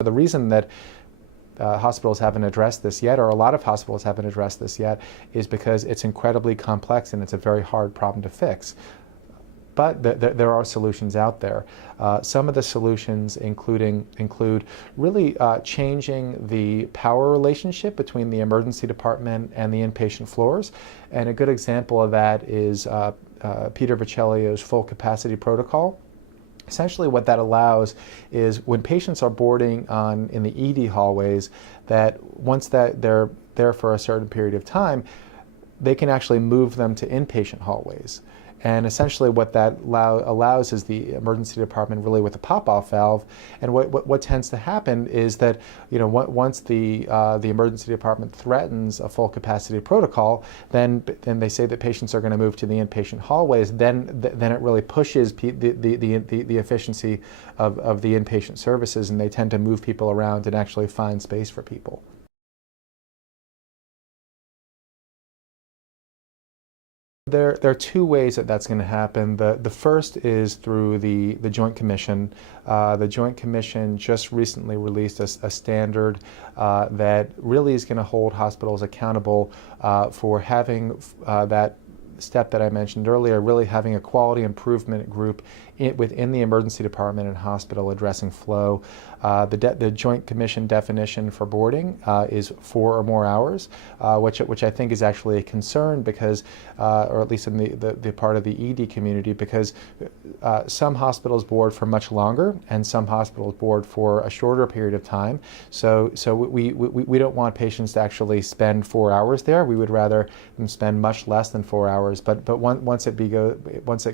The reason that hospitals haven't addressed this yet, or a lot of hospitals haven't addressed this yet, is because it's incredibly complex and it's a very hard problem to fix. But there are solutions out there. Some of the solutions include really changing the power relationship between the emergency department and the inpatient floors. And a good example of that is Peter Vecellio's full capacity protocol. Essentially what that allows is when patients are boarding in the ED hallways, that once that they're there for a certain period of time, they can actually move them to inpatient hallways. And essentially what that allows is the emergency department really with a pop-off valve. And what tends to happen is that, once the emergency department threatens a full capacity protocol, then they say that patients are going to move to the inpatient hallways. Then it really pushes the efficiency of the inpatient services, and they tend to move people around and actually find space for people. There are two ways that that's going to happen. The first is through the Joint Commission. The Joint Commission just recently released a standard that really is going to hold hospitals accountable for having that step that I mentioned earlier, really having a quality improvement group within the emergency department and hospital addressing flow. The Joint Commission definition for boarding is 4 or more hours, which I think is actually a concern because, or at least in the part of the ED community, because some hospitals board for much longer and some hospitals board for a shorter period of time. So we don't want patients to actually spend 4 hours there. We would rather them spend much less than 4 hours. But once it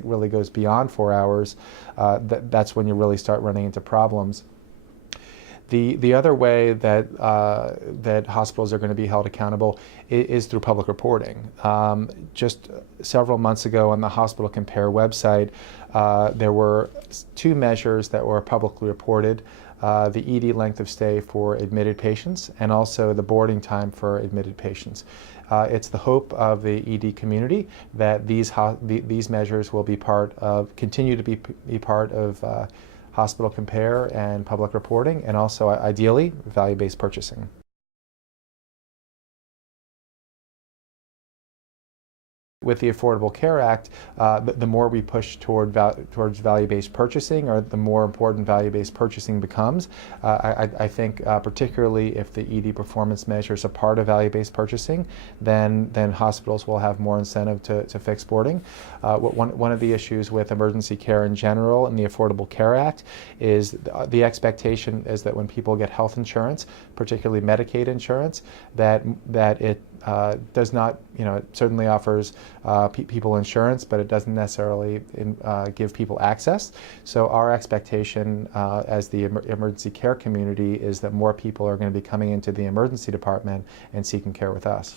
really goes beyond 4 hours, that's when you really start running into problems. The other way that hospitals are going to be held accountable is through public reporting. Just several months ago on the Hospital Compare website, there were 2 measures that were publicly reported. The ED length of stay for admitted patients and also the boarding time for admitted patients. It's the hope of the ED community that these measures will be continue to be part of Hospital Compare and public reporting, and also ideally value-based purchasing. With the Affordable Care Act, the more we push towards value-based purchasing, or the more important value-based purchasing becomes. I think particularly if the ED performance measures are part of value-based purchasing, then hospitals will have more incentive to fix boarding. One of the issues with emergency care in general and the Affordable Care Act is the expectation is that when people get health insurance, particularly Medicaid insurance, that it does not, it certainly offers people insurance, but it doesn't necessarily give people access. So our expectation as the emergency care community is that more people are going to be coming into the emergency department and seeking care with us.